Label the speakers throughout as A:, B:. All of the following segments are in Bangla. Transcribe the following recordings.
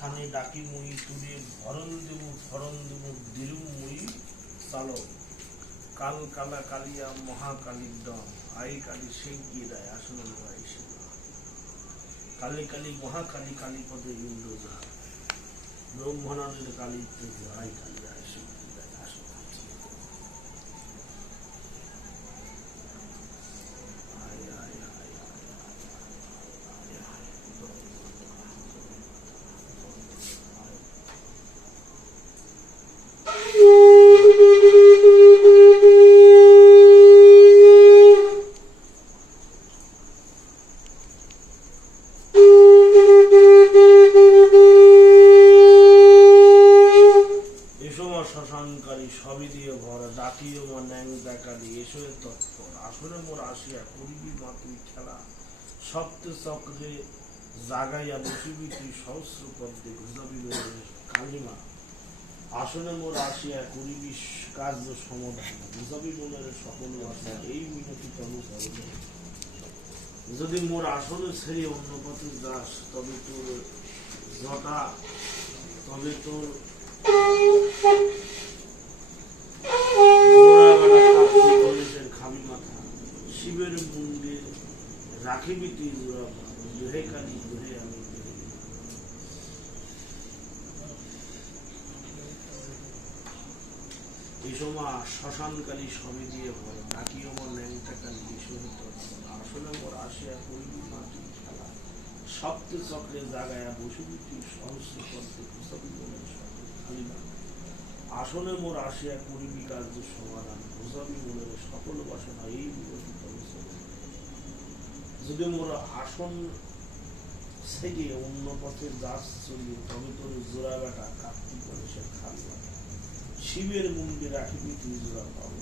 A: স্থানে ডাকি মুই তুলে ভরণ দেবু ভরণ দেবু দিলু মুই চালক কাল কালা কালিয়া মহাকালীর দম, আই কালী সে গিয়ে দেয় আসলে সে কালী কালী মহাকালী কালী পদে ইন্দ্র যা ব্রহ্মণানের কালী আই কালী আইসে শ্মশানকারী সবই দিয়ে ভরা ডাকিও মা ন্যাং দেখালি এসো তৎপর। আসলে মোর আসিয়া করিবি মা তুই খেলা। সপ্ত চক্রে জাগাইয়া বসিবি তুই সহস্র পদ্মে মোরে কালিমা। আসনে মোর আসিয়া করিবি কার্য সমাধান বুঝাবি মনের সকল আশা এই মিনতি তনু যদি মোর আসনে ছেড়ে অন্য পথে যাস, তবে তোর জটা, তবে তোর খাবি মাথা শিবের মুন্ডে দুহে আমি দুহে এই সময় শ্মশানকালী কালী বিশ্বহিত আসলে মোর আসিয়া করিবি মাটি খেলা। সপ্ত চক্রে জাগায়া বসিবি তুই সহস্র পদ্মে আসলে মোর আসিয়া করিবি কার্য সমাধান। বুঝাবি মনের সকল বাসনা এই বিরোধী তবে যদি মোর আসন থেকে অন্য পথে যাস চলি তবে তোর জোড়া বেটা কার্তিক গণেশের খালি শিবের মুন্ডে রাখিবি তুই জোড়া পাবো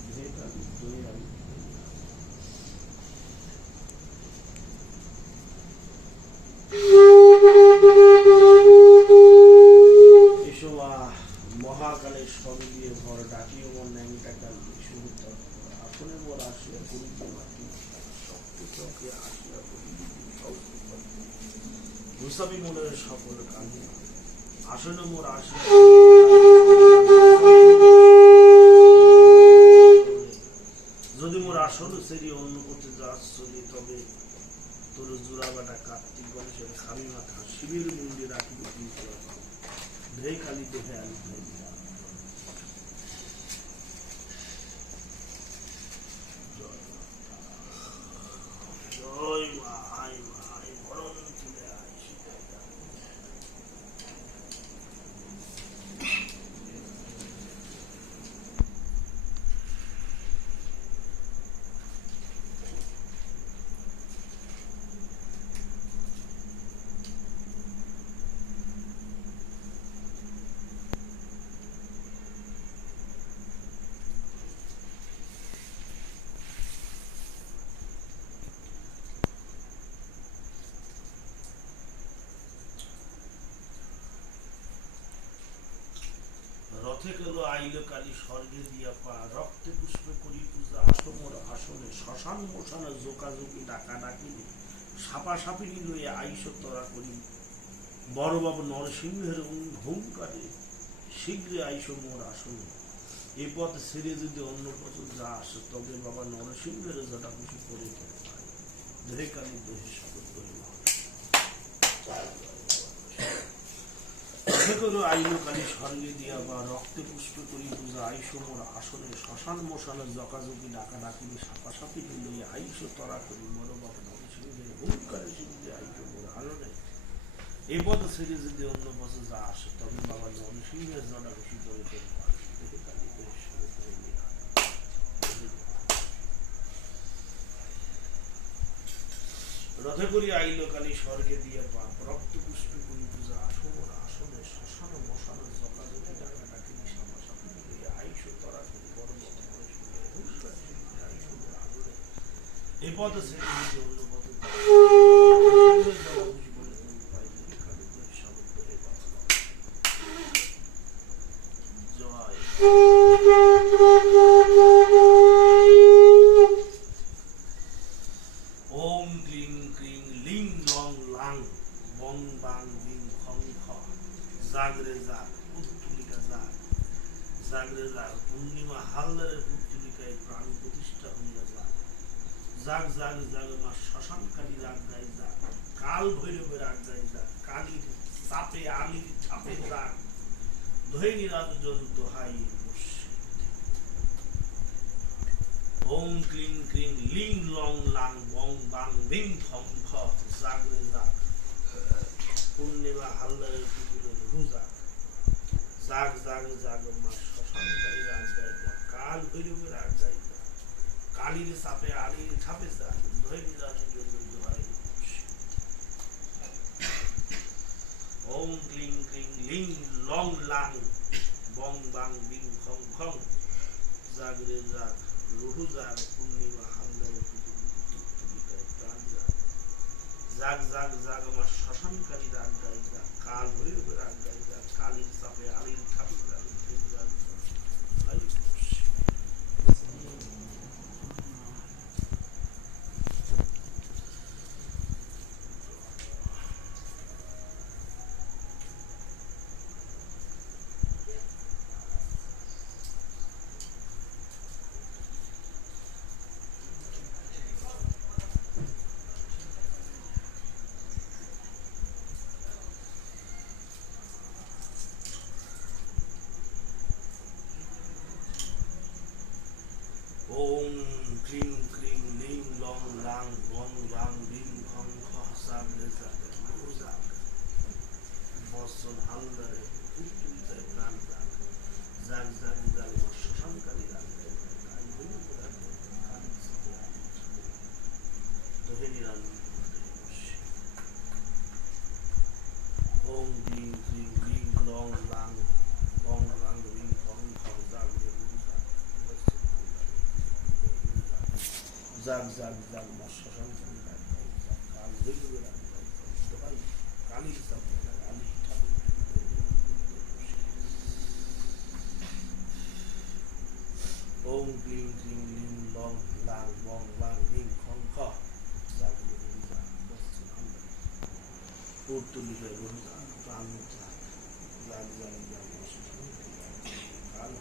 A: সবে দিয়ে ডাকিও আসলে মাটি শক্ত চকে আসিয়া করিতে মুসাবি সকল মোর আসিয়া যদি মোর আসল সেরি অন্য করতে যাস চলি তবে তোর জোড়াবাটা কার্তিক গণেশের খামি মাথা শিবের মুন্ডে পাবো ধেই খালি দেহে আলি ধেই দিলাম। জয় মা। জয় মা আয় মা আয় মরণ তুলে আয় সীতায় যা। কেল আইল কালী স্বর্গে দিয়া পা রক্তে পুষ্পে করি পূজা আসমর আসনে শ্মশান মোশানে জোকাজোকি ডাকা ডাকিনি সাপা সাপিনি লইয়া আইস তরা করি। বড়বাবু নরসিংহের হুঙ্কারে শীঘ্রে আইস মোর আসনে। এ পথ ছেড়ে যদি অন্য পথ যাস, তবে বাবা নরসিংহের জটা খুশি করে দেহে কালী দেহে শপথ করি করো আইন কালী স্বর্গে দিয়া বা রক্তে পুষ্প করি তরা করি বড় বাবা নরসিংহের হুঙ্কারে মোর আননে এ পদ ছেড়ে যদি অন্য বছর যা আসে, তবে বাবা নরসিংহের জনা খুশি করে তোর পাশ দেহে কালী দেহে শপথ করে নিয়া। রথে করি আইল কালী স্বর্গে দিয়ে পাপ রক্ত পুষ্প করি পূজা আসমর আসনে শ্মশান মশান জকাজকি ডাকা ডাকি সাপা সাপি লইয়া আইসো তরা বড় মনে হুঙ্কার শুনে আইসো আদরে এ পদ ছেড়ে যদি অন্য পথে যাস, নরসিংহের জটা খুশি করে তোর পাই দেহে কালী দেহে শপথ করে বাবা। জয় ওম ক্লিং ক্লিং লিং লং লাং বং বাং বিং খং খ জাগরে জাগ পূর্ণিমা হালদারের পুত্রিকায় প্রাণ প্রতিষ্ঠা হইয়া যাক জাগ জাগ জাগ মা শ্মশানকালী রাগ গাই যাক কাল ভৈরবে রাগ গাই যাক কালীর চাপে, আলির ছাপে যাক ধৈনী রাজন দোহাই ওম ক্লিং ক্লিং, লিং লং লাং, বং বাং, বিং ফং ফ জাগরে জাগ। পূর্ণিমা হালদারের পুতুলের রুজা জাগ। জাগ জাগ মা শ্মশানকারী রাজ গাই যা কাল ভৈরবে রাগ গাই যা কালির সাপে, আলির ছাপে ধৈর্য জন্য দোহাই ওম ক্লিং ক্লিং লিং লং লাং, বং বাং বিং খং খং। জাগরে জাগ, রুহু জাগ, পূর্ণিমা প্রাণ জাগ। জাগ জাগ জাগ, আমার শ্মশানকারী রাগ গাই যা কাল হয়ে রাগ গাই যা কালির চাপে আলির খাপে রাগ ধৈর্য রাগ হরি কৃষ্ণ। ওম ক্রিং ক্রিং লিং লং লাং বং বাং বিং ভং খ সাগরে জাগে নমো জাগ বসন হালদারে পুতুলিতায় প্রাণ জাগ জাগ জাগ জাগ মা শ্মশানকারী রাগ গায় গায়, কাল বৈরব রাগ গায়, কাল সাপে আলির ছাপে রাগ। দোহেলি রাগ মধ্যে বসে। ওম ক্রিং ক্রিং লিং লং লাং বং বাং বিং ভং খ জাগরে নমো জাগ বসন হালদারে জাগ জাগ জাগ মা শ্মশান কালী রাগ গাই জাগ কাল বৈরবে রাগ গাই জাগ দোহাই কালীর চাপে রাগ আলি ঠাকুর ওম ক্লিং ক্লিং লিং লং লাং বং বাং লিং పూర్తులు ప్రారంభించాలి రాజధాని కాలు